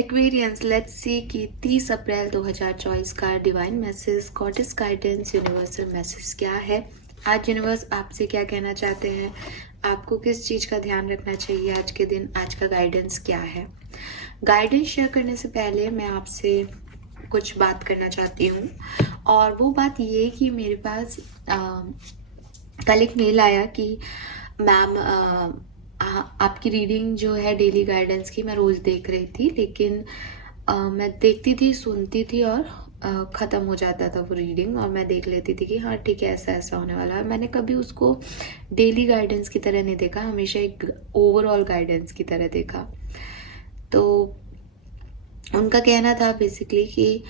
Aquarians, let's see कि 30 अप्रैल 2024 का divine message, goddess guidance, universal message क्या है। आज यूनिवर्स आपसे क्या कहना चाहते हैं, आपको किस चीज़ का ध्यान रखना चाहिए आज के दिन, आज का गाइडेंस क्या है। गाइडेंस शेयर करने से पहले मैं आपसे कुछ बात करना चाहती हूँ, और वो बात ये कि मेरे पास कल एक मेल आया कि मैम आपकी रीडिंग जो है डेली गाइडेंस की मैं रोज़ देख रही थी, लेकिन मैं देखती थी, सुनती थी और ख़त्म हो जाता था वो रीडिंग, और मैं देख लेती थी कि हाँ ठीक है, ऐसा ऐसा होने वाला है। मैंने कभी उसको डेली गाइडेंस की तरह नहीं देखा, हमेशा एक ओवरऑल गाइडेंस की तरह देखा। तो उनका कहना था बेसिकली कि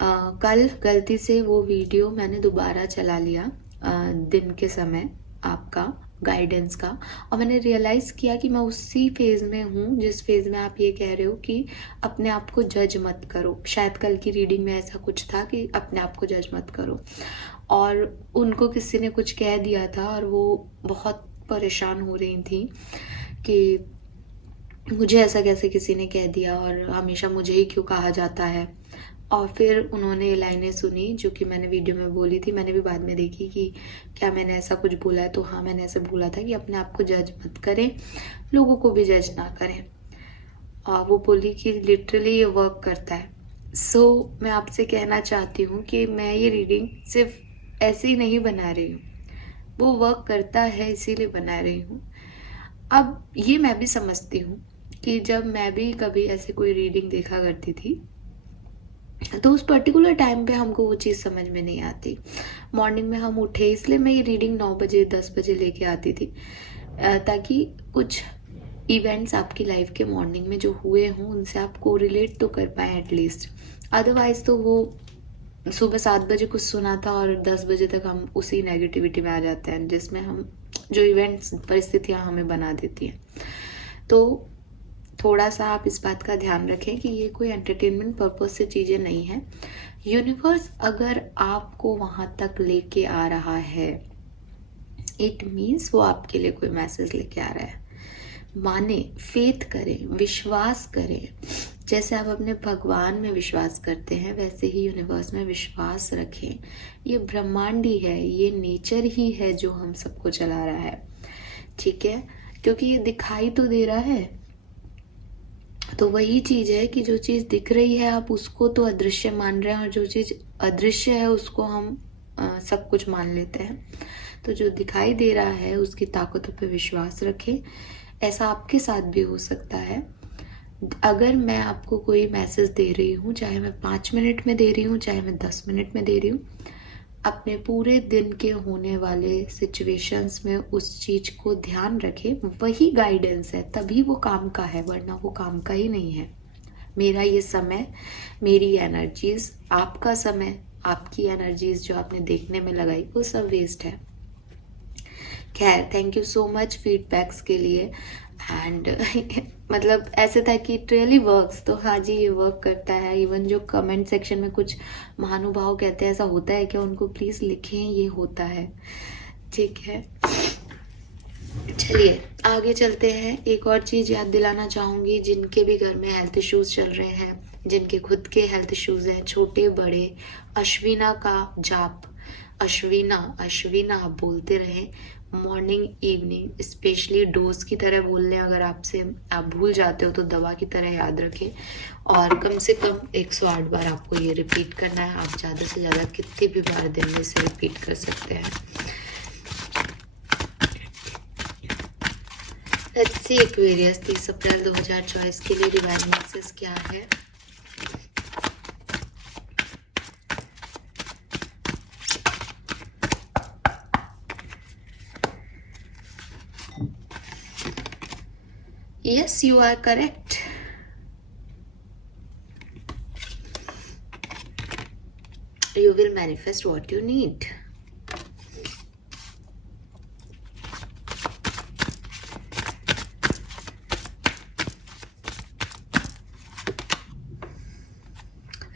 कल गलती से वो वीडियो मैंने दोबारा चला लिया दिन के समय आपका गाइडेंस का, और मैंने रियलाइज़ किया कि मैं उसी फेज़ में हूँ जिस फेज़ में आप ये कह रहे हो कि अपने आप को जज मत करो। शायद कल की रीडिंग में ऐसा कुछ था कि अपने आप को जज मत करो, और उनको किसी ने कुछ कह दिया था और वो बहुत परेशान हो रही थी कि मुझे ऐसा कैसे किसी ने कह दिया और हमेशा मुझे ही क्यों कहा जाता है। और फिर उन्होंने ये लाइनें सुनी जो कि मैंने वीडियो में बोली थी। मैंने भी बाद में देखी कि क्या मैंने ऐसा कुछ बोला है, तो हाँ मैंने ऐसे बोला था कि अपने आप को जज मत करें, लोगों को भी जज ना करें। और वो बोली कि लिटरली ये वर्क करता है। सो मैं आपसे कहना चाहती हूँ कि मैं ये रीडिंग सिर्फ ऐसे ही नहीं बना रही हूँ, वो वर्क करता है इसीलिए बना रही हूँ। अब ये मैं भी समझती हूँ कि जब मैं भी कभी ऐसे कोई रीडिंग देखा करती थी तो उस पर्टिकुलर टाइम पे हमको वो चीज़ समझ में नहीं आती। मॉर्निंग में हम उठे, इसलिए मैं ये रीडिंग 9 बजे 10 बजे लेके आती थी, ताकि कुछ इवेंट्स आपकी लाइफ के मॉर्निंग में जो हुए हों उनसे आप कोरिलेट तो कर पाएँ एटलीस्ट। अदरवाइज़ तो वो सुबह 7 बजे कुछ सुना था और 10 बजे तक हम उसी नेगेटिविटी में आ जाते हैं जिसमें हम जो इवेंट्स परिस्थितियाँ हमें बना देती हैं। तो थोड़ा सा आप इस बात का ध्यान रखें कि ये कोई एंटरटेनमेंट पर्पज से चीज़ें नहीं हैं। यूनिवर्स अगर आपको वहाँ तक लेके आ रहा है, इट मीन्स वो आपके लिए कोई मैसेज लेके आ रहा है। माने, फेथ करें, विश्वास करें। जैसे आप अपने भगवान में विश्वास करते हैं वैसे ही यूनिवर्स में विश्वास रखें। ये ब्रह्मांड ही है, ये नेचर ही है जो हम सबको चला रहा है, ठीक है, क्योंकि ये दिखाई तो दे रहा है। तो वही चीज है कि जो चीज दिख रही है आप उसको तो अदृश्य मान रहे हैं, और जो चीज अदृश्य है उसको हम सब कुछ मान लेते हैं। तो जो दिखाई दे रहा है उसकी ताकतों पे विश्वास रखें। ऐसा आपके साथ भी हो सकता है। अगर मैं आपको कोई मैसेज दे रही हूँ, चाहे मैं 5 मिनट में दे रही हूँ, चाहे मैं 10 मिनट में दे रही हूँ, अपने पूरे दिन के होने वाले सिचुएशंस में उस चीज को ध्यान रखें। वही गाइडेंस है, तभी वो काम का है, वरना वो काम का ही नहीं है। मेरा ये समय, मेरी एनर्जीज, आपका समय, आपकी एनर्जीज जो आपने देखने में लगाई वो सब वेस्ट है। खैर, thank you so much feedbacks के लिए। एंड मतलब ऐसे था कि इट रियली वर्क्स, तो हाँ जी ये वर्क करता है। इवन जो कमेंट सेक्शन में कुछ महानुभाव कहते हैं ऐसा होता है क्या, उनको प्लीज लिखें ये होता है, ठीक है। चलिए आगे चलते हैं। एक और चीज याद दिलाना चाहूंगी, जिनके भी घर में हेल्थ इश्यूज चल रहे हैं, जिनके खुद के हेल्थ इश्यूज हैं, छोटे बड़े, अश्विना का जाप, अश्विना अश्विना आप बोलते रहें मॉर्निंग इवनिंग, स्पेशली डोज की तरह बोल लें। अगर आपसे आप भूल जाते हो तो दवा की तरह याद रखें, और कम से कम 108 बार आपको ये रिपीट करना है। आप ज़्यादा से ज़्यादा कितनी भी बार दिन में से रिपीट कर सकते हैं। लेट्स सी एक्वेरियस, 30 अप्रैल 2024 के लिए डिवाइन मैसेज क्या है। Yes, you are correct. You will manifest what you need.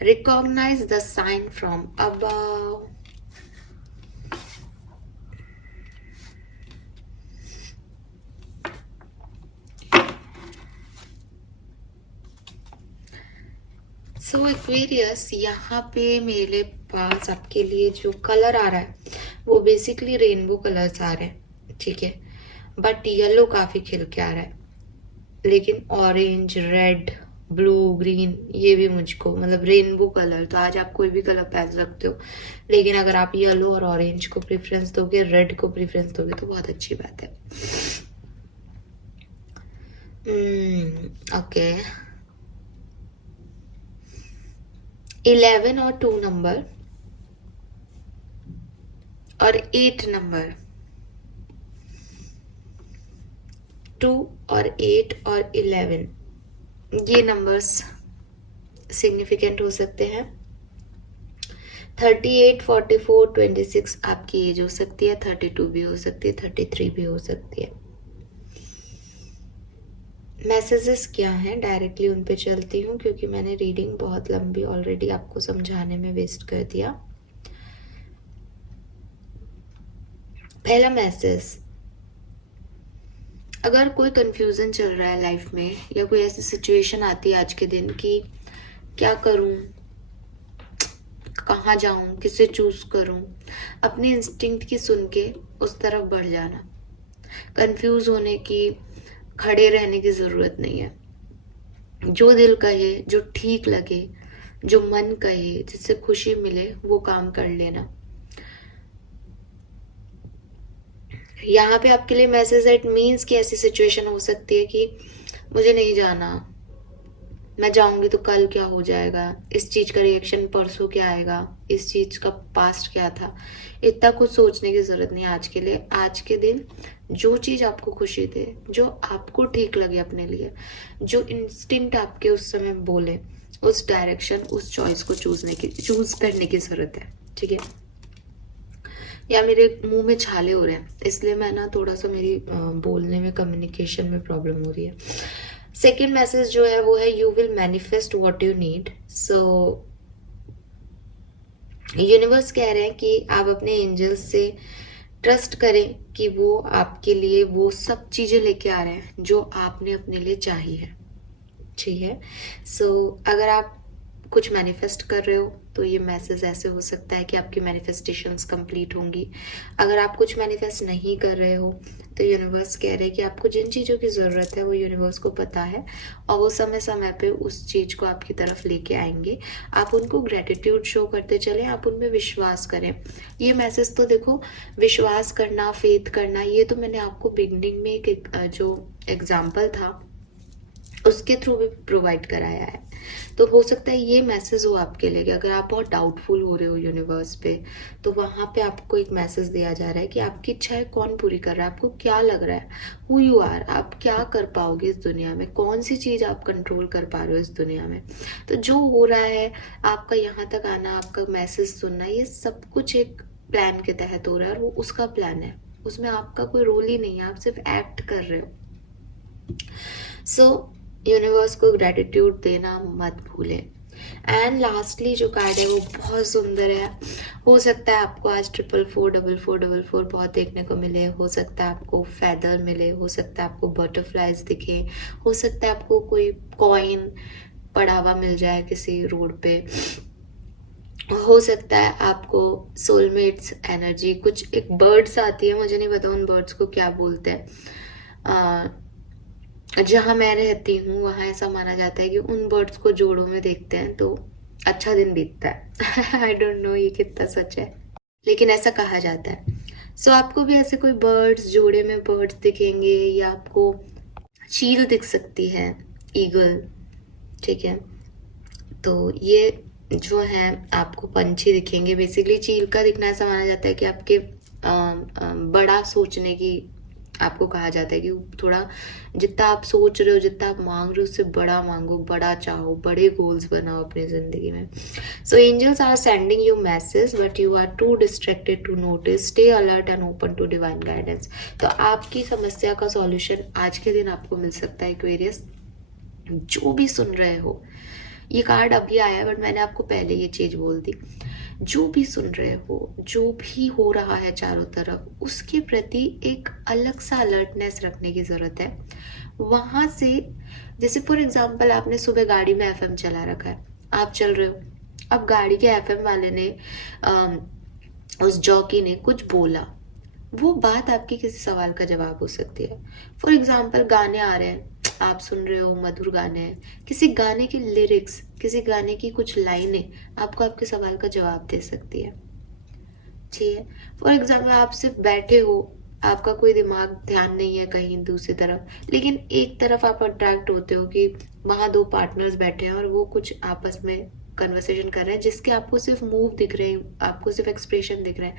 Recognize the sign from above. So Aquarius, यहाँ पे मेरे पास आपके लिए जो कलर आ रहा है वो बेसिकली रेनबो कलर्स आ रहे हैं, ठीक है। बट येलो काफ़ी खिल के आ रहा है, लेकिन ऑरेंज, रेड, ब्लू, ग्रीन ये भी मुझको, मतलब रेनबो कलर, तो आज आप कोई भी कलर पहन सकते हो, लेकिन अगर आप येलो और ऑरेंज को प्रेफरेंस दोगे, रेड को प्रेफरेंस दोगे तो बहुत अच्छी बात है। ओके, 11 और 2 नंबर और 8 नंबर, 2 और 8 और 11 ये नंबर्स सिग्निफिकेंट हो सकते हैं। 38, 44, 26 आपकी एज हो सकती है, 32 भी हो सकती है, 33 भी हो सकती है। मैसेजेस क्या हैं, डायरेक्टली उन पे चलती हूँ, क्योंकि मैंने रीडिंग बहुत लंबी ऑलरेडी आपको समझाने में वेस्ट कर दिया। पहला मैसेज, अगर कोई कंफ्यूजन चल रहा है लाइफ में, या कोई ऐसी सिचुएशन आती है आज के दिन कि क्या करूं, कहाँ जाऊं, किसे चूज करूं, अपने इंस्टिंक्ट की सुन के उस तरफ बढ़ जाना। कंफ्यूज होने की, खड़े रहने की जरूरत नहीं है। जो दिल कहे, जो ठीक लगे, जो मन कहे, जिससे खुशी मिले, वो काम कर लेना। यहाँ पे आपके लिए मैसेज इट मीन्स कि ऐसी सिचुएशन हो सकती है कि मुझे नहीं जाना, मैं जाऊंगी तो कल क्या हो जाएगा, इस चीज का रिएक्शन परसों क्या आएगा, इस चीज का पास्ट क्या था। इतना कुछ सोचने की जरूरत नहीं है आज के लिए। आज के दिन जो चीज आपको खुशी दे, जो आपको ठीक लगे अपने लिए, जो इंस्टिंक्ट आपके उस समय बोले, उस डायरेक्शन, उस चॉइस को चूज करने की जरूरत है, ठीक है। या मेरे मुंह में छाले हो रहे हैं, इसलिए मैं ना थोड़ा सा मेरी बोलने में, कम्युनिकेशन में प्रॉब्लम हो रही है। सेकेंड मैसेज जो है वो है, you will manifest what you need. So universe कह रहे हैं कि आप अपने एंजल्स से ट्रस्ट करें कि वो आपके लिए वो सब चीजें लेके आ रहे हैं जो आपने अपने लिए चाही है, ठीक है। सो अगर आप कुछ मैनिफेस्ट कर रहे हो तो ये मैसेज ऐसे हो सकता है कि आपकी मैनिफेस्टेशंस कंप्लीट होंगी। अगर आप कुछ मैनिफेस्ट नहीं कर रहे हो तो यूनिवर्स कह रहे हैं कि आपको जिन चीज़ों की ज़रूरत है वो यूनिवर्स को पता है, और वो समय समय पे उस चीज़ को आपकी तरफ लेके आएंगे। आप उनको ग्रेटिट्यूड शो करते चलें, आप उनमें विश्वास करें। ये मैसेज तो देखो, विश्वास करना, फेथ करना, ये तो मैंने आपको बिगनिंग में एक जो एग्जाम्पल था उसके थ्रू भी प्रोवाइड कराया है। तो हो सकता है ये मैसेज हो आपके लिए कि अगर आप बहुत डाउटफुल हो रहे हो यूनिवर्स पे, तो वहां पे आपको एक मैसेज दिया जा रहा है कि आपकी इच्छाएं कौन पूरी कर रहा है, आपको क्या लग रहा है, हु यू आर, आप क्या कर पाओगे इस दुनिया में, कौन सी चीज आप कंट्रोल कर पा रहे हो इस दुनिया में। तो जो हो रहा है, आपका यहाँ तक आना, आपका मैसेज सुनना, ये सब कुछ एक प्लान के तहत हो रहा है, और वो उसका प्लान है, उसमें आपका कोई रोल ही नहीं है, आप सिर्फ एक्ट कर रहे हो। सो यूनिवर्स को ग्रेटिट्यूड देना मत भूलें। एंड लास्टली जो कार्ड है वो बहुत सुंदर है। हो सकता है आपको आज 4444444 बहुत देखने को मिले, हो सकता है आपको फेदर मिले, हो सकता है आपको बटरफ्लाइज दिखे, हो सकता है आपको कोई कॉइन पड़ा हुआ मिल जाए किसी रोड पे, हो सकता है आपको सोलमेट्स एनर्जी, कुछ एक बर्ड्स आती है, मुझे नहीं पता उन बर्ड्स को क्या बोलते हैं। जहाँ मैं रहती हूँ वहाँ ऐसा माना जाता है कि उन बर्ड्स को जोड़ों में देखते हैं तो अच्छा दिन बीतता है। आई डोंट नो ये कितना सच है, लेकिन ऐसा कहा जाता है। सो आपको भी ऐसे कोई बर्ड्स, जोड़े में बर्ड्स दिखेंगे, या आपको चील दिख सकती है, ईगल, ठीक है। तो ये जो है आपको पंछी दिखेंगे। बेसिकली चील का दिखना ऐसा माना जाता है कि आपके बड़ा सोचने की आपको कहा जाता है कि थोड़ा जितना आप सोच रहे हो, जितना आप मांग रहे हो, उससे बड़ा मांगो, बड़ा चाहो, बड़े गोल्स बनाओ अपनी जिंदगी में। So angels are sending you message but you are too distracted to notice, stay alert and open to divine guidance. तो आपकी समस्या का सॉल्यूशन आज के दिन आपको मिल सकता है एक्वेरियस। जो भी सुन रहे हो, ये कार्ड अभी आया है बट मैंने आपको पहले ये चीज बोल दी, जो भी सुन रहे हो, जो भी हो रहा है चारों तरफ, उसके प्रति एक अलग सा अलर्टनेस रखने की जरूरत है। वहां से, जैसे फॉर एग्जाम्पल आपने सुबह गाड़ी में एफएम चला रखा है, आप चल रहे हो, अब गाड़ी के एफएम वाले ने उस जॉकी ने कुछ बोला, वो बात आपके किसी सवाल का जवाब हो सकती है। फॉर एग्जाम्पल गाने आ रहे हैं, आप सुन रहे हो, मधुर गाने हैं, किसी गाने के लिरिक्स, किसी गाने की कुछ लाइनें आपको आपके सवाल का जवाब दे सकती है। ठीक है, फॉर एग्जाम्पल आप सिर्फ बैठे हो, आपका कोई दिमाग ध्यान नहीं है कहीं दूसरी तरफ, लेकिन एक तरफ आप अट्रैक्ट होते हो कि वहां दो पार्टनर्स बैठे हैं और वो कुछ आपस में कन्वर्सेशन कर रहे हैं, जिसके आपको सिर्फ मूव दिख रहे हैं, आपको सिर्फ एक्सप्रेशन दिख रहे हैं,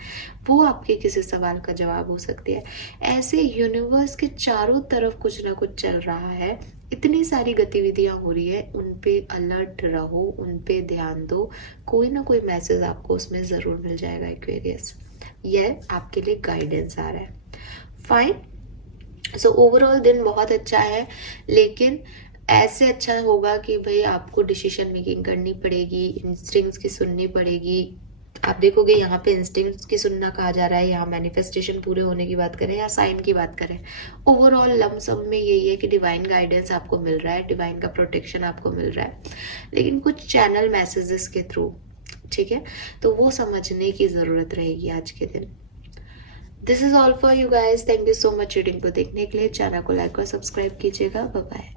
वो आपके किसी सवाल का जवाब हो सकती है। ऐसे यूनिवर्स के चारों तरफ कुछ ना कुछ चल रहा है, इतनी सारी गतिविधियां हो रही है, उन पे अलर्ट रहो, उन पे ध्यान दो, कोई ना कोई मैसेज आपको उसमें ज़रूर मिल जाएगा एक्वेरियस। यह आपके लिए गाइडेंस आ रहा है। फाइन। सो ओवरऑल दिन बहुत अच्छा है, लेकिन ऐसे अच्छा होगा कि भाई आपको डिसीजन मेकिंग करनी पड़ेगी, इंस्टिंक्ट्स की सुननी पड़ेगी। आप देखोगे यहाँ पे इंस्टिंक्ट्स की सुनना कहा जा रहा है, यहाँ मैनिफेस्टेशन पूरे होने की बात करें या साइन की बात करें, ओवरऑल लमसम में यही है कि डिवाइन गाइडेंस आपको मिल रहा है, डिवाइन का प्रोटेक्शन आपको मिल रहा है, लेकिन कुछ चैनल मैसेजेस के थ्रू। ठीक है, तो वो समझने की ज़रूरत रहेगी आज के दिन। This is all for you guys, thank you so much reading को देखने के लिए। चैनल को लाइक और सब्सक्राइब कीजिएगा। Bye bye.